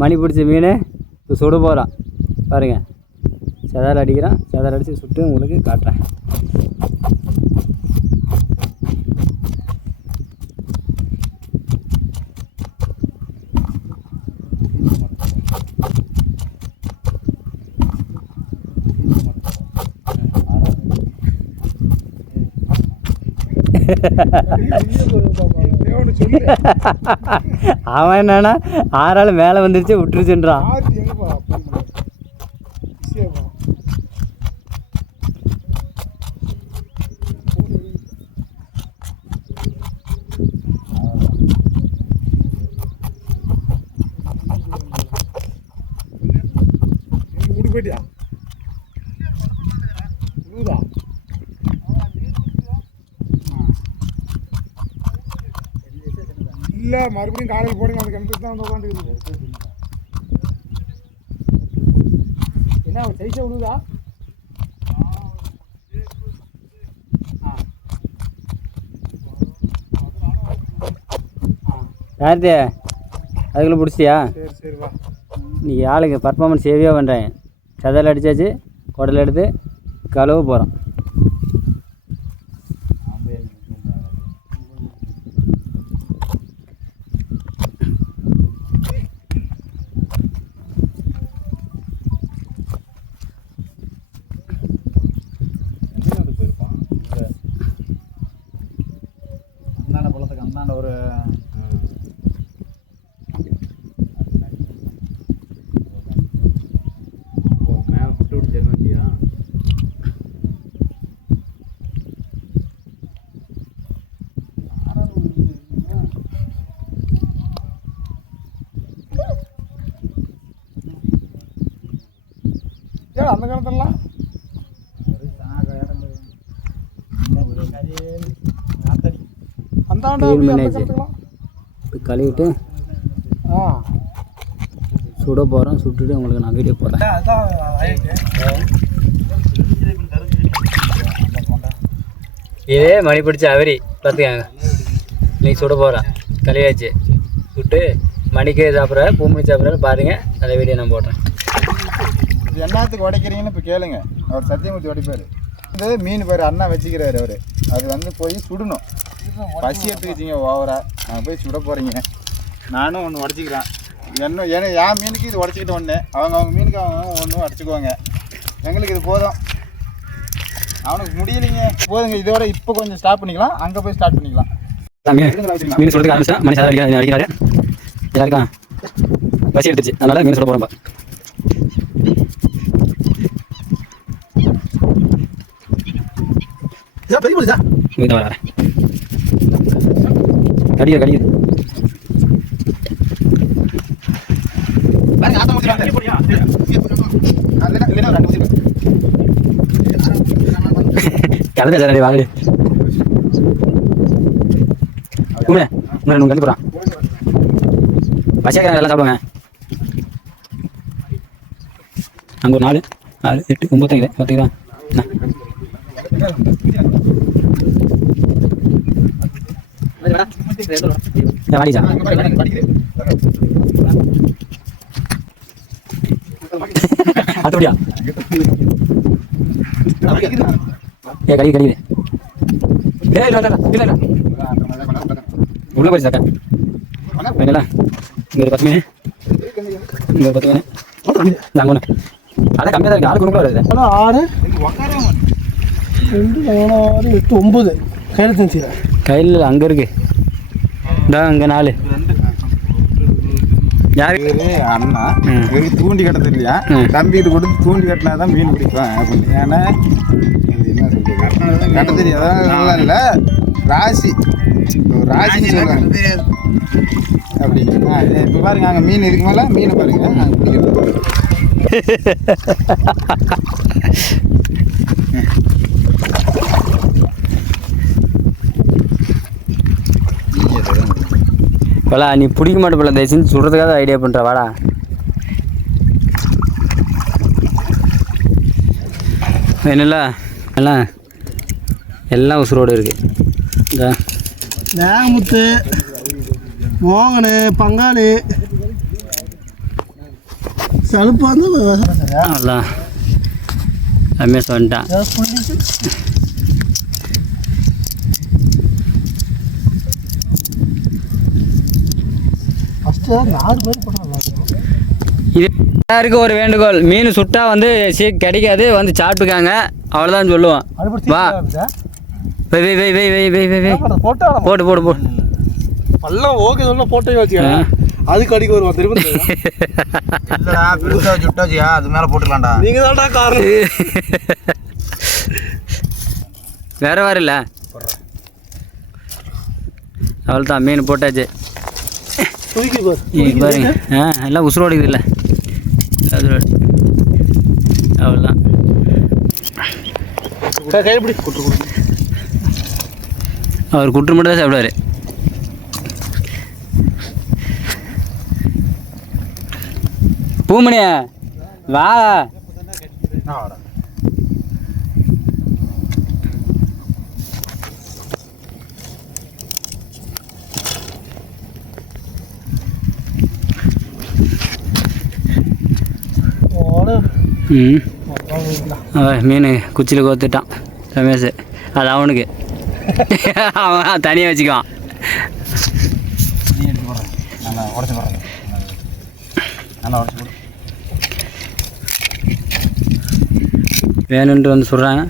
மணி பிடிச்ச மீன் இப்போ சுட போகிறான் பாருங்கள். செதால் அடிக்கிறான். செதால் அடித்து சுட்டு உங்களுக்கு காட்டுறேன். அவன் என்னன்னா 6 ஆள் மேலே வந்துருச்சு விட்டுருச்சுன்றான். இல்லை மறுபடியும் காலையில் போடுங்க. அந்த கிணத்துக்கு தான் வந்து உட்காந்துக்குது. என்ன சைஸை விழுதா? யார்த்தே அதுக்குள்ளே பிடிச்சிட்டியா? சரி சரி வா. நீ ஆளுங்க பர்ஃபார்மன்ஸ் சேவியாக பண்ணுறேன். செதல் அடித்தாச்சு. குடல் எடுத்து கழுவ போகிறோம். ஒரு மேலே விட்டு விட்டு வேண்டியா? அந்த காலத்துலாம் கழுவிட்டு சுட போகிறோம். சுட்டுட்டு உங்களுக்கு நான் வீடியோ போடுறேன். இதே மணி பிடிச்ச அவரி பார்த்துக்காங்க. இன்னைக்கு சுட போகிறேன். கழுவியாச்சு. சுட்டு மணிக்கு சாப்பிட்ற பூமணி சாப்பிட்ற பாருங்கள். அந்த வீடியோ நான் போடுறேன். இது என்னத்துக்கு உடைக்கிறீங்கன்னு இப்போ கேளுங்க. அவர் சத்தியமூர்த்தி உடைப்பார். இது மீன் பேர் அண்ணா வச்சுக்கிறாரு அவர். அது வந்து போய் சுடணும். பசி எடுத்துக்கிச்சிங்க ஓவராக. நான் போய் சுட போகிறீங்க. நானும் ஒன்று உடச்சிக்கிறேன். ஏன்னா என் மீனுக்கு இது உடச்சிக்கிட்ட ஒன்று. அவங்க மீனுக்கு அவங்க ஒன்றும் உடச்சிக்குவாங்க. எங்களுக்கு இது போதும். அவனுக்கு முடியலைங்க. போதுங்க. இதோட இப்போ கொஞ்சம் ஸ்டார்ட் பண்ணிக்கலாம். அங்கே போய் ஸ்டார்ட் பண்ணிக்கலாம். மீன் சொல்றதுக்கு ஆரம்பிச்சா மணி சாதம் அடிக்கிறாரு. எல்லாருக்கும் பசி எடுத்துச்சு. அதனால மீன் சொல்ல போகிறோம். வரேன் கடிக்க கடிக்க கலந்த சார் வாங்க கண்டி போகிறான். பசியாக்காரங்க எல்லாம் சாப்பிடுவாங்க. அங்கே ஒரு 4 6 8 9 பார்த்துக்கலாம். அப்படியா? கடி கடி உள்ள போய் சாக்கா இங்கே ஒரு 10 மீன் இங்கே ஒரு 10 மீன் நாங்கள் ஒன்று அதான் கம்மியாக தான் இருக்குது. ஆள் குடும்பம் வருது. 6 2 4 8 9 கையில் தந்துச்சு. கையில் அங்கே இருக்கு. இந்தா அங்கே 4 யாரு அண்ணா தூண்டி கட்ட தெரியலையா? தம்பிட்டு கொடுத்து தூண்டி கட்டினா தான் மீன் பிடிப்பேன் அப்படின்னு. ஏன்னா என்ன சொல்றது கட்ட தெரியும். அதான் இல்லை ராசி ராசின்னு சொல்லுவாங்க அப்படின்னு. இப்போ பாருங்க அங்கே மீன் இருக்கு மேலே மீனை பாருங்க நாங்கள் பிடிக்கிறது. போல நீ பிடிக்க மாட்டே போல. தயவு செஞ்சு சுடுறதுக்காக ஐடியா பண்ணுற வாடா. என்னல்ல எல்லாம் எல்லாம் உசுரோடு இருக்குது. வேகமுத்து மோகனு பங்காளி சலுப்பாக இருந்தால் அவ்வளோதான் ரமேஷ் வந்துட்டான். ஃபஸ்ட்டு 4 பேர் போட்டால் இது எல்லாருக்கும் ஒரு வேண்டுகோள், மீன் சுட்டா வந்து கிடைக்காது, வந்து சாப்பிட்டுக்காங்க, அவ்வளோதான் சொல்லுவோம். வா வை வை வை வை வை வை வை வை போட்டா போட்டு போட்டு போட்டு பல்லம் ஓகே சொல்ல போட்டே வச்சுக்கேன். அதுக்கு அடிக்க வருவா திரும்ப. இல்லடா பெருசா சுட்டாச்சியா அது மேலே போட்டுக்கலாம்டா. நீங்கள் தான்டா காரணம். வேற வாரம் இல்லை, அவ்வளோதான் மீன் போட்டாச்சு. தூக்கி பாரு. இன்னைக்கு பாருங்க எல்லாம் உசுரோடுக்குது இல்லை, அவ்வளோதான். கைப்பிடி குட்டு கொடு. அவர் குட்டு மட்டும் தான் சாப்பிடுவார். பூமணியா வா. மீன் குச்சியில் கோத்துட்டான் ரமேஷ், அது அவனுக்கு. அவன் தனியாக வச்சுக்குவான். வேணுன்ட்டு வந்து சொல்கிறாங்க.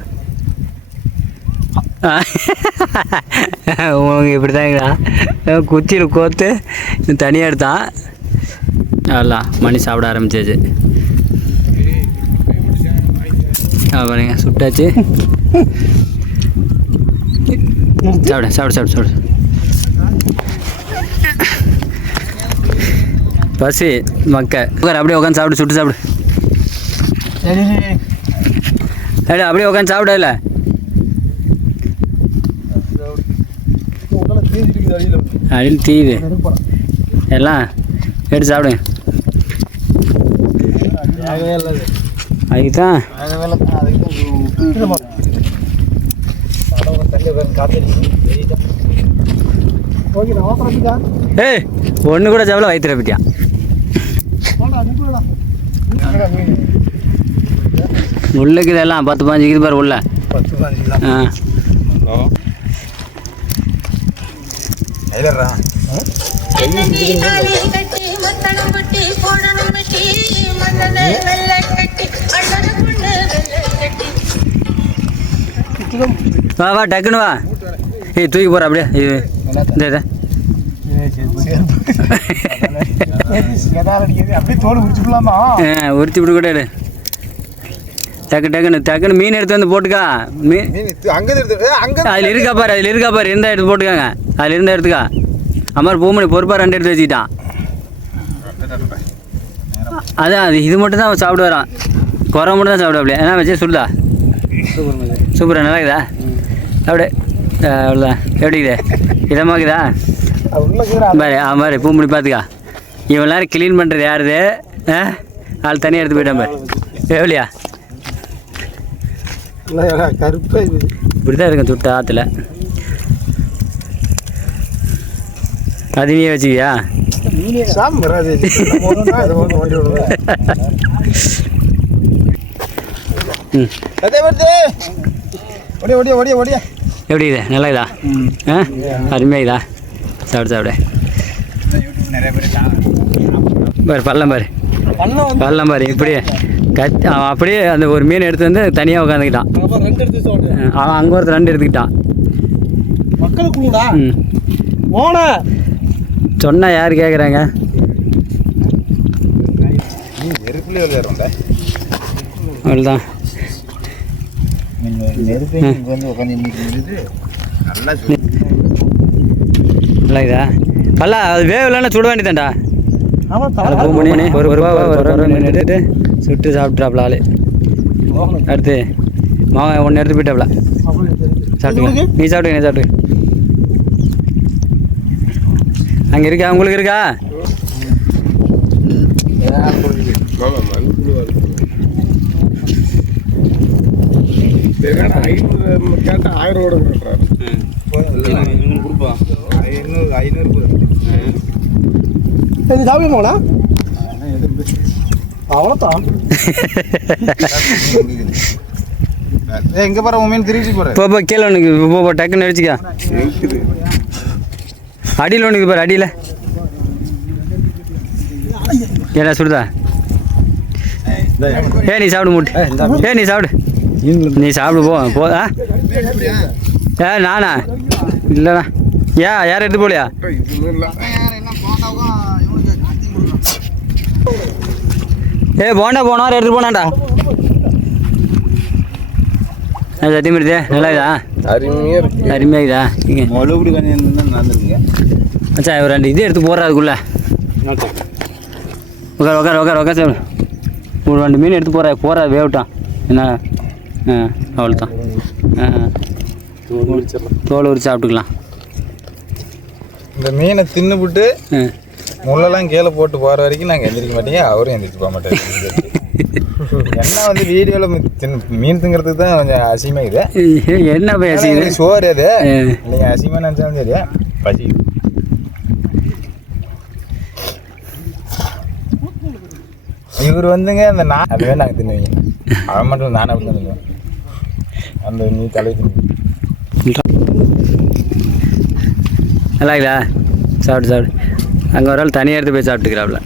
உங்களுக்கு இப்படி தாங்கடா, குச்சியில் கோத்து தனியாக எடுத்தான். அவ்வளோ மணி சாப்பிட ஆரம்பிச்சாச்சு. பாருங்க சுட்டாச்சு. சாப்பிடு சாப்பிடு சாப்பிடு சாப்பிடு. பசி மக்க அப்படியே உட்காந்து சாப்பிடு, சுட்டு சாப்பிடு. ஏடா அப்படியே உட்காந்து சாப்பிட இல்லை. அடியில் தீயுது எல்லாம் எடுத்து சாப்பிடுங்க. அதுக்கு தான் ஏய் ஒன்று கூட சாப்பிட வயிற்றுல பற்றியா. உள்ளுக்கு இதெல்லாம் 10-15 இது பாரு உள்ள. வா வா டக்குன்னு வா. ஏய் தூக்கி போகிற அப்படியே இது இந்த உரிச்சு விட்டு கூட டக்கு டக்குன்னு டக்குன்னு மீன் எடுத்து வந்து போட்டுக்கா. மீன் அதில் இருக்கா பாரு, அதில் இருக்கா பாரு, இருந்தால் எடுத்து போட்டுக்காங்க. அதில் இருந்தால் எடுத்துக்கா. அம்மார் பூமணி பொறுப்பாக 2 எடுத்து வச்சுக்கிட்டான். அதான் அது இது மட்டும் தான் சாப்பிட்டு வரான், குறை மட்டும் தான் சாப்பிடுவாப்லையா. என்ன வச்சு சுடுதா சூப்பராக நல்லா இருக்குதா அப்படியே. அவ்வளோதான் எப்படிக்குது இதமாக்குதா பாரு. அவன் பாரு பூமணி பார்த்துக்கா. இவன் நேரம் க்ளீன் பண்ணுறது யாருது? ஆள் தனியாக எடுத்து போயிட்டான் பாரு. எவ்வளியா கருப்பாக இப்படி தான் இருக்கும் துட்டு ஆற்றுல. அது நீயே வச்சுக்கியா? எப்படி இது நல்லா இதா? அருமையாக இதா? சாப்பிடு சாப்பிடு பாரு. பள்ளம் பாரு, பள்ளம் பாரு. இப்படியே அவன் அப்படியே அந்த ஒரு மீன் எடுத்து வந்து தனியாக உட்காந்துக்கிட்டான். அவன் அங்கே ஒருத்தர் 2 எடுத்துக்கிட்டான். சொன்னா யார் கேட்குறாங்க? அவ்வளோதான். நல்லா இதா பல்லா? அது வேவலன்னா சுட வேண்டியதான்டா. ஒரு ரூபா எடுத்துட்டு சுட்டு சாப்பிட்றாப்ல ஆள். அடுத்து மாவன் 1 எடுத்து போயிட்டாப்ல. சாப்பிட்டுங்க, நீ சாப்பிடுங்க, நீ சாப்பிட்டு. அங்கே இருக்கா? உங்களுக்கு இருக்கா? கேட்டால் 1000 ரூபா கொடுக்குறாரு. 500 சாப்பிடுங்களா? அவ்வளோதான். எங்கே போகிற உன் மீன் திருச்சி போகிற இப்போ கீழே ஒன்றுக்கு இப்போ டக்குன்னு அடிச்சுக்கா. அடியில் ஒன்றுக்கு பாரு, அடியில் ஏடா சுடுதா. நீ சாப்பிடு மூட்டு. நீ சாப்பிடு, நீ சாப்பிடு போதா. நானா இல்லைண்ணா. யாரும் எடுத்து போலியா? போண்டா போனோம் எடுத்து போனாண்டா. சத்தியமிருதே நல்லா இதா? அருமையாக இருக்கு. அருமையாகுதா? இங்கே மொழுபடி கொஞ்சம் நடந்துருங்க. அச்சா ஒரு 2 இது எடுத்து போடுறா அதுக்குள்ளே. உட்கார் சார். ஒரு 2 மீன் எடுத்து போகிறா வேவிட்டான் என்ன. அவ்வளோதான். தோல் உரிச்சு சாப்பிட்டுக்கலாம். இந்த மீனை தின்னுபிட்டு முள்ளெல்லாம் கீழே போட்டு போகிற வரைக்கும் நாங்கள் எந்திரிக்க மாட்டீங்க, அவரும் எந்திரிச்சு போக மாட்டாரு. என்ன வந்து வீடியோவில் மீன் திங்கிறதுக்கு தான் கொஞ்சம் அசிங்கமாகுது. என்ன பேசுது சோறு அது நீங்கள் அசிங்கமாக நினச்சாலும் சரியா பசி. இவர் வந்துங்க அந்த அதுவே நாங்கள் தின்னுவீங்க. அவன் மட்டும் நானும் அப்படி தான் தின்னுவேன். அந்த நீ தலை தின்னு நல்லாங்களா? சாப்பிடு. அங்கே ஒரு ஆள் தனியாக எடுத்து போய் சாப்பிட்டுக்கிறாப்புல.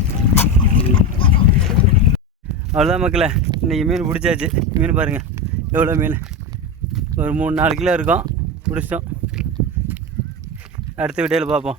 அவ்வளோதான் மக்களே, இன்றைக்கி மீன் பிடிச்சாச்சு. மீன் பாருங்கள் எவ்வளோ மீன், ஒரு 3-4 கிலோ இருக்கும். பிடிச்சிட்டோம். அடுத்த வீடியோவில் பார்ப்போம்.